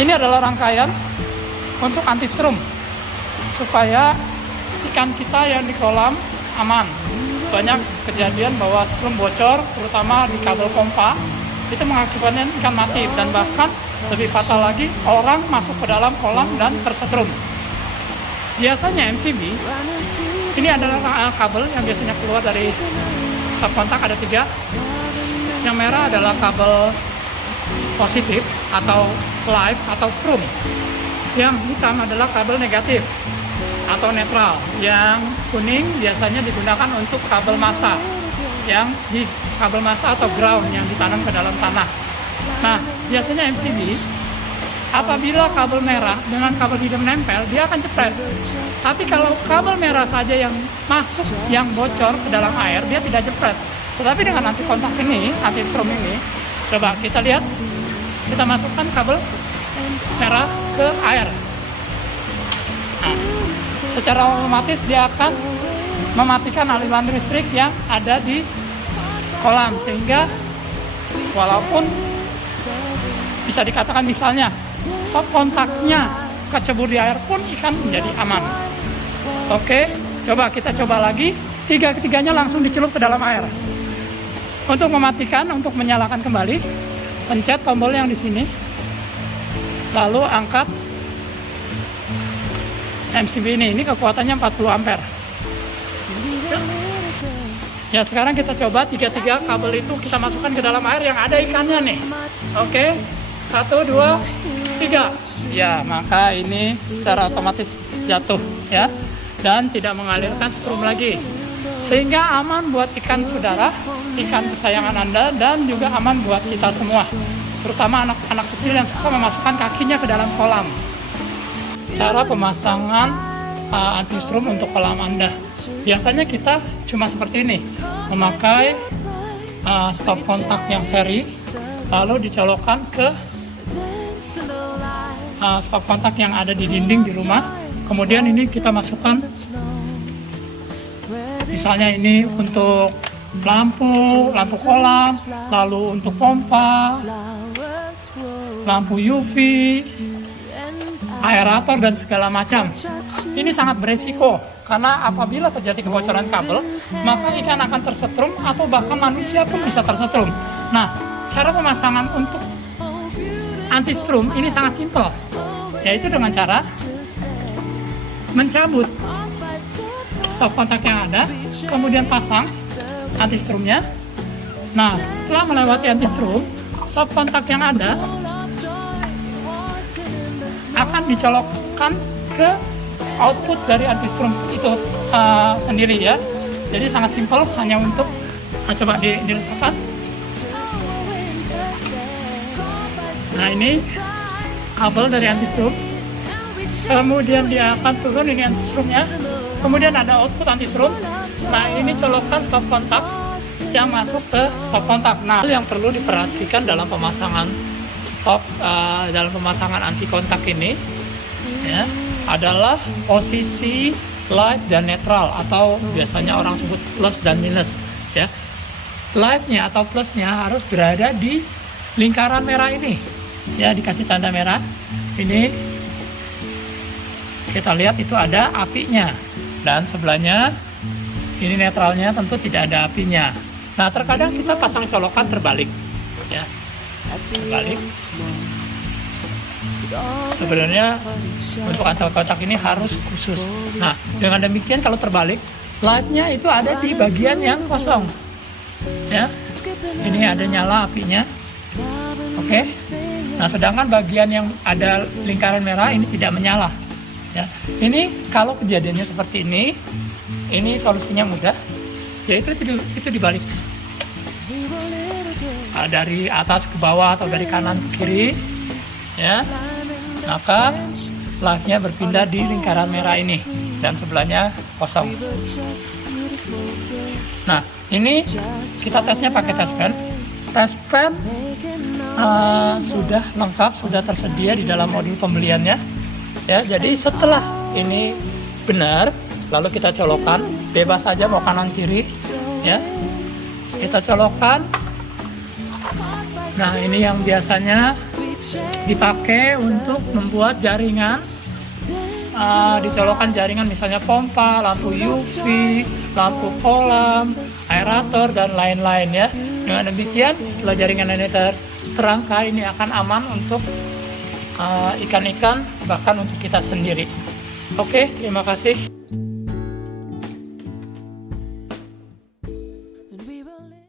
Ini adalah rangkaian untuk anti strum supaya ikan kita yang di kolam aman. Banyak kejadian bahwa strum bocor, terutama di kabel pompa, itu mengakibatkan ikan mati, dan bahkan lebih fatal lagi, orang masuk ke dalam kolam dan tersetrum. Biasanya MCB ini adalah kabel yang biasanya keluar dari stop kontak, ada 3. Yang merah adalah kabel positif atau live atau strum. Yang hitam adalah kabel negatif atau netral. Yang kuning biasanya digunakan untuk kabel massa, yang di kabel massa atau ground yang ditanam ke dalam tanah. Nah, biasanya MCB apabila kabel merah dengan kabel hitam nempel, dia akan jepret. Tapi kalau kabel merah saja yang masuk, yang bocor ke dalam air, dia tidak jepret. Tetapi dengan anti kontak ini, anti strum ini, coba kita lihat, kita masukkan kabel merah ke air. Nah, secara otomatis dia akan mematikan aliran listrik yang ada di kolam, sehingga walaupun bisa dikatakan misalnya stop kontaknya kecebur di air pun ikan menjadi aman. Oke, kita coba lagi. Tiga-tiganya langsung dicelup ke dalam air. Untuk mematikan, untuk menyalakan kembali, pencet tombol yang di sini, lalu angkat MCB ini kekuatannya 40 ampere. Ya, sekarang kita coba tiga kabel itu kita masukkan ke dalam air yang ada ikannya nih. Oke, 1, 2, 3. Ya, maka ini secara otomatis jatuh ya, dan tidak mengalirkan strum lagi, sehingga aman buat ikan saudara, ikan kesayangan Anda, dan juga aman buat kita semua, terutama anak-anak kecil yang suka memasukkan kakinya ke dalam kolam. Cara pemasangan anti strum untuk kolam Anda, biasanya kita cuma seperti ini, memakai stop kontak yang seri, lalu dicolokkan ke stop kontak yang ada di dinding di rumah. Kemudian ini kita masukkan, misalnya ini untuk lampu kolam, lalu untuk pompa, lampu UV, aerator, dan segala macam. Ini sangat beresiko, karena apabila terjadi kebocoran kabel, maka ikan akan tersetrum atau bahkan manusia pun bisa tersetrum. Nah, cara pemasangan untuk anti strum ini sangat simpel, yaitu dengan cara mencabut stop kontak yang ada, kemudian pasang anti strumnya. Nah, setelah melewati anti strum, stop kontak yang ada akan dicolokkan ke output dari anti strum itu sendiri ya. Jadi sangat simpel, hanya untuk coba diletakkan. Nah, ini kabel dari anti strum. Kemudian dia akan turun, ini anti strumnya. Kemudian ada output anti strum. Nah, ini colokan stop kontak yang masuk ke stop kontak. Nah, yang perlu diperhatikan dalam pemasangan dalam pemasangan anti kontak ini ya, adalah posisi live dan netral, atau biasanya orang sebut plus dan minus ya. Live-nya atau plusnya harus berada di lingkaran merah ini ya, dikasih tanda merah ini. Kita lihat itu ada apinya, dan sebelahnya ini netralnya tentu tidak ada apinya. Nah, terkadang kita pasang colokan terbalik ya, terbalik. Sebenarnya untuk anti kontak ini harus khusus. Nah, dengan demikian kalau terbalik, live-nya itu ada di bagian yang kosong ya. Ini ada nyala apinya. Oke. Nah, sedangkan bagian yang ada lingkaran merah ini tidak menyala ya. Ini kalau kejadiannya seperti ini solusinya mudah, yaitu itu dibalik dari atas ke bawah atau dari kanan ke kiri ya. Maka live-nya berpindah di lingkaran merah ini, dan sebelahnya kosong. Nah, ini kita tesnya pakai test pen. Test pen sudah lengkap, sudah tersedia di dalam modul pembeliannya ya. Jadi setelah ini benar, lalu kita colokan, bebas saja mau kanan kiri ya, kita colokan. Nah, ini yang biasanya dipakai untuk membuat jaringan, dicolokkan jaringan misalnya pompa, lampu UV, lampu kolam, aerator, dan lain-lain ya. Dengan demikian setelah jaringan ini terangkai, ini akan aman untuk ikan-ikan, bahkan untuk kita sendiri. Oke, terima kasih.